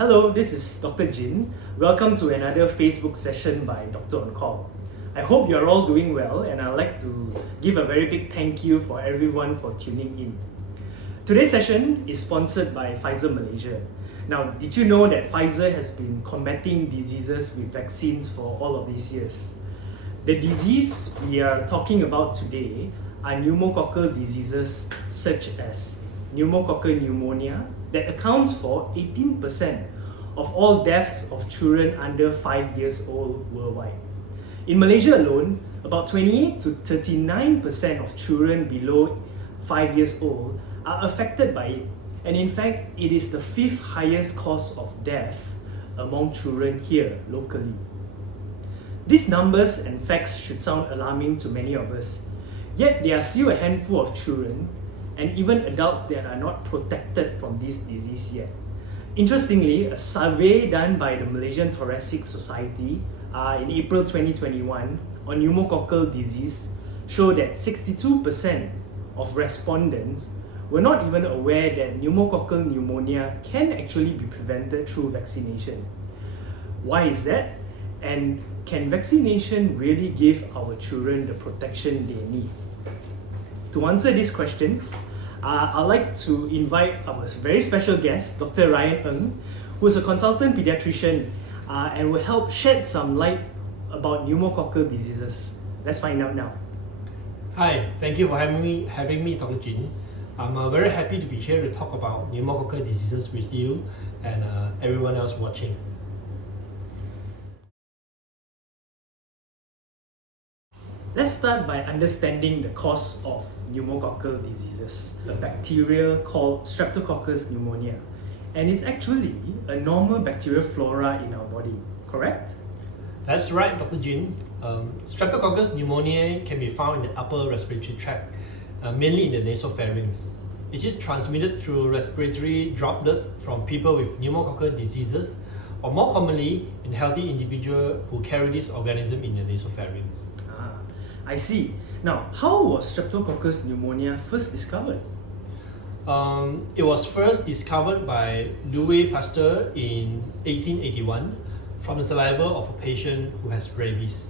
Hello, this is Dr. Jin. Welcome to another Facebook session by Dr. On Call. I hope you're all doing well, and I'd like to give a very big thank you for everyone for tuning in. Today's session is sponsored by Pfizer Malaysia. Now, did you know that Pfizer has been combating diseases with vaccines for all of these years? The disease we are talking about today are pneumococcal diseases such as pneumococcal pneumonia that accounts for 18% of all deaths of children under 5 years old worldwide. In Malaysia alone, about 28 to 39% of children below 5 years old are affected by it, and in fact, it is the 5th highest cause of death among children here locally. These numbers and facts should sound alarming to many of us, yet there are still a handful of children and even adults that are not protected from this disease yet. Interestingly, a survey done by the Malaysian Thoracic Society in April 2021 on pneumococcal disease showed that 62% of respondents were not even aware that pneumococcal pneumonia can actually be prevented through vaccination. Why is that? And can vaccination really give our children the protection they need? To answer these questions, I'd like to invite our very special guest, Dr. Ryan Ng, who is a consultant pediatrician and will help shed some light about pneumococcal diseases. Let's find out now. Hi, thank you for having me, Dr. Jin. I'm very happy to be here to talk about pneumococcal diseases with you and everyone else watching. Let's start by understanding the cause of pneumococcal diseases, a bacteria called Streptococcus pneumonia. And it's actually a normal bacterial flora in our body, correct? That's right, Dr. Jin. Streptococcus pneumonia can be found in the upper respiratory tract, mainly in the nasopharynx. It is transmitted through respiratory droplets from people with pneumococcal diseases, or more commonly, in healthy individuals who carry this organism in the nasopharynx. I see. Now, how was Streptococcus pneumonia first discovered? It was first discovered by Louis Pasteur in 1881 from the saliva of a patient who has rabies.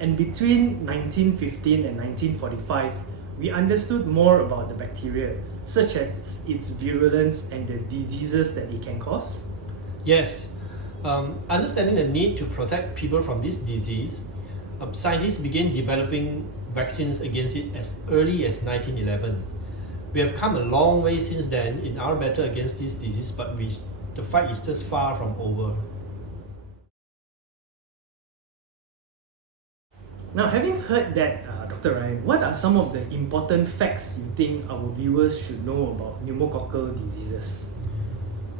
And between 1915 and 1945, we understood more about the bacteria, such as its virulence and the diseases that it can cause. Yes, understanding the need to protect people from this disease, scientists began developing vaccines against it as early as 1911. We have come a long way since then in our battle against this disease, but the fight is just far from over. Now, having heard that, Dr. Ryan, what are some of the important facts you think our viewers should know about pneumococcal diseases?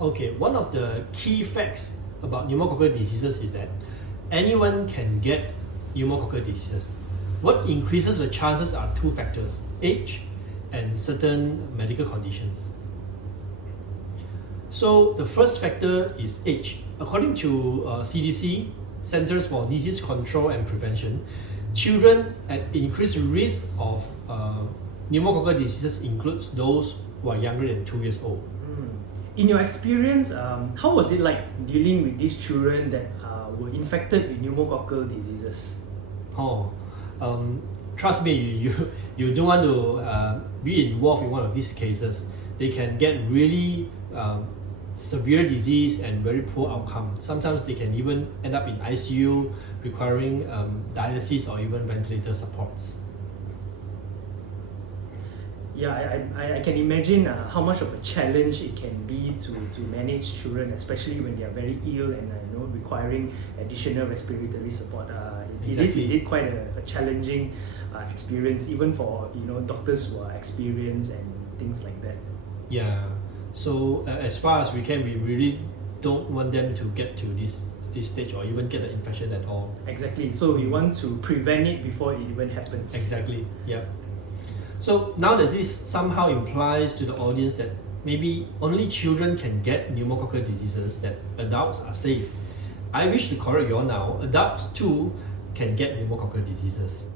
Okay, one of the key facts about pneumococcal diseases is that anyone can get pneumococcal diseases. What increases the chances are two factors: age and certain medical conditions. So the first factor is age. According to CDC, Centers for Disease Control and Prevention, children at increased risk of pneumococcal diseases includes those who are younger than 2 years old. In your experience, how was it like dealing with these children that were infected with pneumococcal diseases? Trust me, you don't want to be involved in one of these cases. They can get really severe disease and very poor outcome. Sometimes they can even end up in ICU, requiring dialysis or even ventilator supports. Yeah, I can imagine how much of a challenge it can be to manage children, especially when they are very ill and requiring additional respiratory support. It is indeed quite a challenging experience, even for doctors who are experienced and things like that. Yeah. So as far as we can, we really don't want them to get to this stage or even get the infection at all. Exactly. So we want to prevent it before it even happens. Exactly. Yeah. So now that this somehow implies to the audience that maybe only children can get pneumococcal diseases, that adults are safe, I wish to correct you all now. Adults too can get pneumococcal diseases.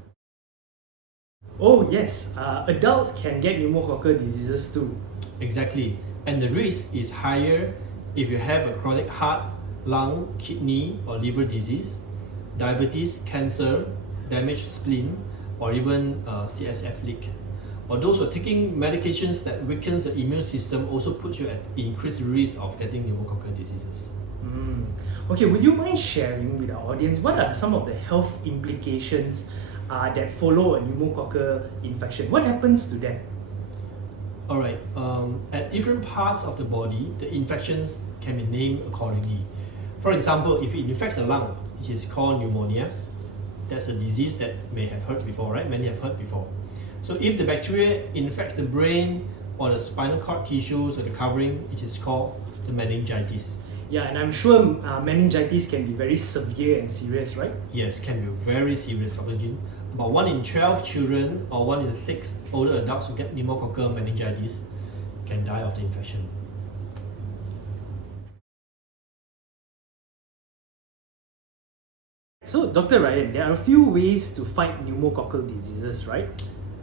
Oh yes, adults can get pneumococcal diseases too. Exactly. And the risk is higher if you have a chronic heart, lung, kidney or liver disease, diabetes, cancer, damaged spleen, or even CSF leak. Or those who are taking medications that weakens the immune system also puts you at increased risk of getting pneumococcal diseases. Okay, would you mind sharing with our audience what are some of the health implications that follow a pneumococcal infection? What happens to them? Alright, at different parts of the body, the infections can be named accordingly. For example, if it infects the lung, which is called pneumonia, that's a disease that may have heard before, right? Many have heard before. So if the bacteria infects the brain or the spinal cord tissues or the covering, which is called the meningitis. Yeah, and I'm sure meningitis can be very severe and serious, right? Yes, can be very serious, Dr. Jin. About 1 in 12 children or 1 in 6 older adults who get pneumococcal meningitis can die of the infection. So, Dr. Ryan, there are a few ways to fight pneumococcal diseases, right?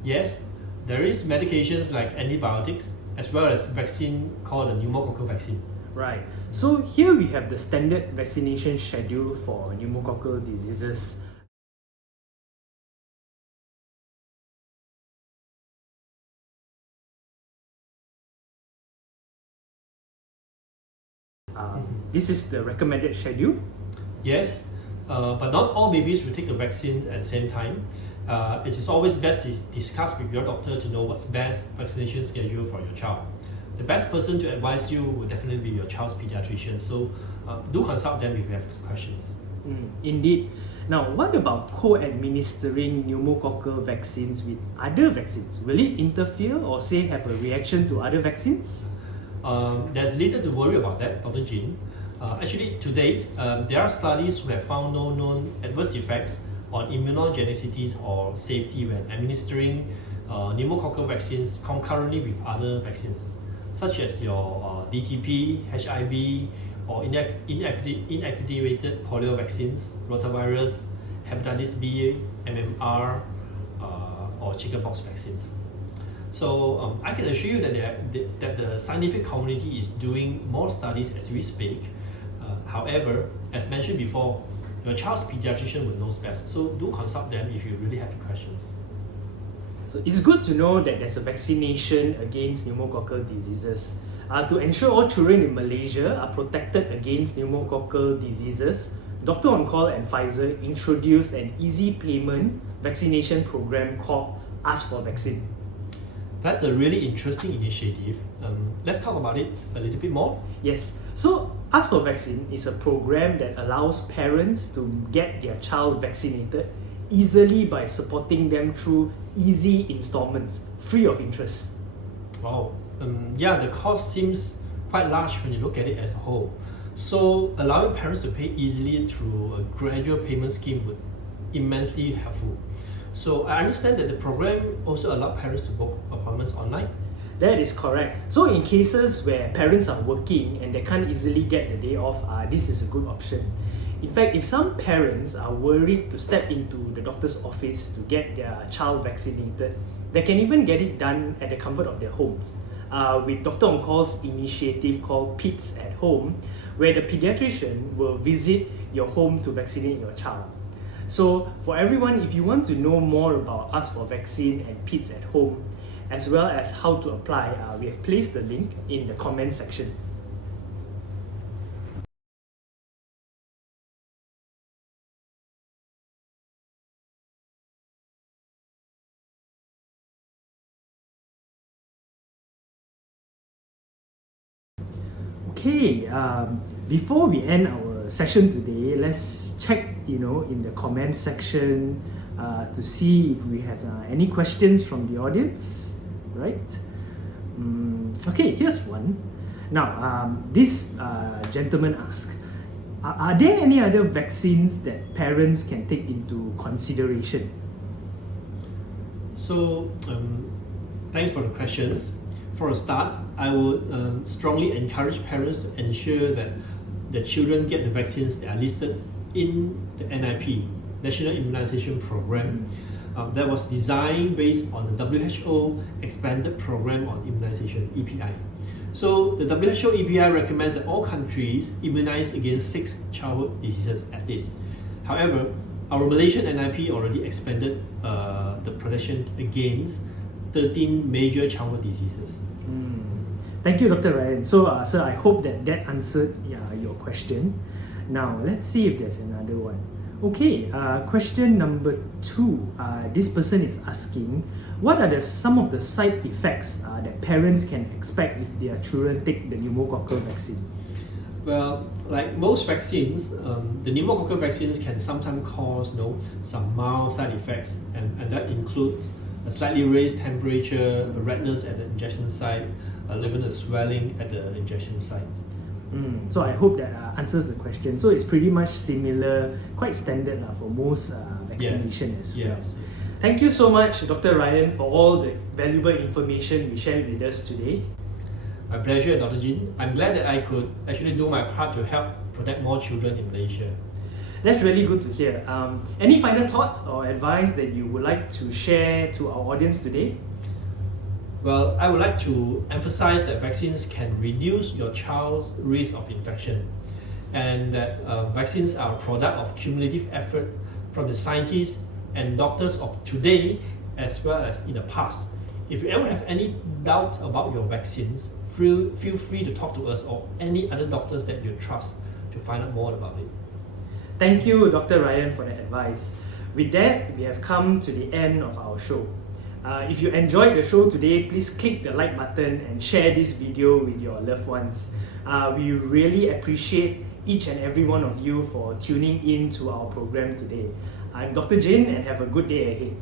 Yes, there is medications like antibiotics as well as vaccine called the pneumococcal vaccine. Right. So here we have the standard vaccination schedule for pneumococcal diseases. This is the recommended schedule. Yes, but not all babies will take the vaccine at the same time. It is always best to discuss with your doctor to know what's best vaccination schedule for your child. The best person to advise you will definitely be your child's pediatrician, so do consult them if you have questions. Indeed. Now, what about co-administering pneumococcal vaccines with other vaccines? Will it interfere or say have a reaction to other vaccines? There's little to worry about that, Dr. Jin. Actually, to date, there are studies who have found no known adverse effects on immunogenicity or safety when administering pneumococcal vaccines concurrently with other vaccines, such as your DTP, HIV, or inactivated polio vaccines, rotavirus, hepatitis B, MMR, or chickenpox vaccines. So I can assure you that the scientific community is doing more studies as we speak. However, as mentioned before, your child's pediatrician will know best, so do consult them if you really have questions. So it's good to know that there's a vaccination against pneumococcal diseases. To ensure all children in Malaysia are protected against pneumococcal diseases, Dr. On Call and Pfizer introduced an easy payment vaccination program called ASK4VACCINE. That's a really interesting initiative. Let's talk about it a little bit more. Yes, so ASK4VACCINE is a program that allows parents to get their child vaccinated easily by supporting them through easy installments, free of interest. Wow. Yeah, the cost seems quite large when you look at it as a whole. So allowing parents to pay easily through a gradual payment scheme would immensely helpful. So I understand that the program also allows parents to book appointments online. That is correct. So in cases where parents are working and they can't easily get the day off, this is a good option. In fact, if some parents are worried to step into the doctor's office to get their child vaccinated, they can even get it done at the comfort of their homes. With Dr. On Call's initiative called Peds at Home, where the pediatrician will visit your home to vaccinate your child. So for everyone, if you want to know more about ASK4VACCINE and Peds at Home, as well as how to apply, we have placed the link in the comment section. Okay, before we end our session today, let's check, in the comment section to see if we have any questions from the audience, right? Okay, here's one. Now, this gentleman asked, are there any other vaccines that parents can take into consideration? So, thanks for the questions. For a start, I would strongly encourage parents to ensure that the children get the vaccines that are listed in the NIP, National Immunization Program, that was designed based on the WHO Expanded Program on Immunization, EPI. So the WHO EPI recommends that all countries immunize against 6 childhood diseases at least. However, our Malaysian NIP already expanded the protection against 13 major childhood diseases. Thank you, Dr. Ryan. So, sir, I hope that answered your question. Now, let's see if there's another one. Okay, question number 2. This person is asking, what are some of the side effects that parents can expect if their children take the pneumococcal vaccine? Well, like most vaccines, the pneumococcal vaccines can sometimes cause some mild side effects, and that include a slightly raised temperature, redness at the injection site, even a swelling at the injection site. So I hope that answers the question. So it's pretty much similar, quite standard for most vaccination as well. Yes. Thank you so much, Dr. Ryan, for all the valuable information you shared with us today. My pleasure, Dr. Jin. I'm glad that I could actually do my part to help protect more children in Malaysia. That's really good to hear. Any final thoughts or advice that you would like to share to our audience today? Well, I would like to emphasize that vaccines can reduce your child's risk of infection, and that vaccines are a product of cumulative effort from the scientists and doctors of today as well as in the past. If you ever have any doubts about your vaccines, feel free to talk to us or any other doctors that you trust to find out more about it. Thank you, Dr. Ryan, for the advice. With that, we have come to the end of our show. If you enjoyed the show today, please click the like button and share this video with your loved ones. We really appreciate each and every one of you for tuning in to our program today. I'm Dr. Jin, and have a good day ahead.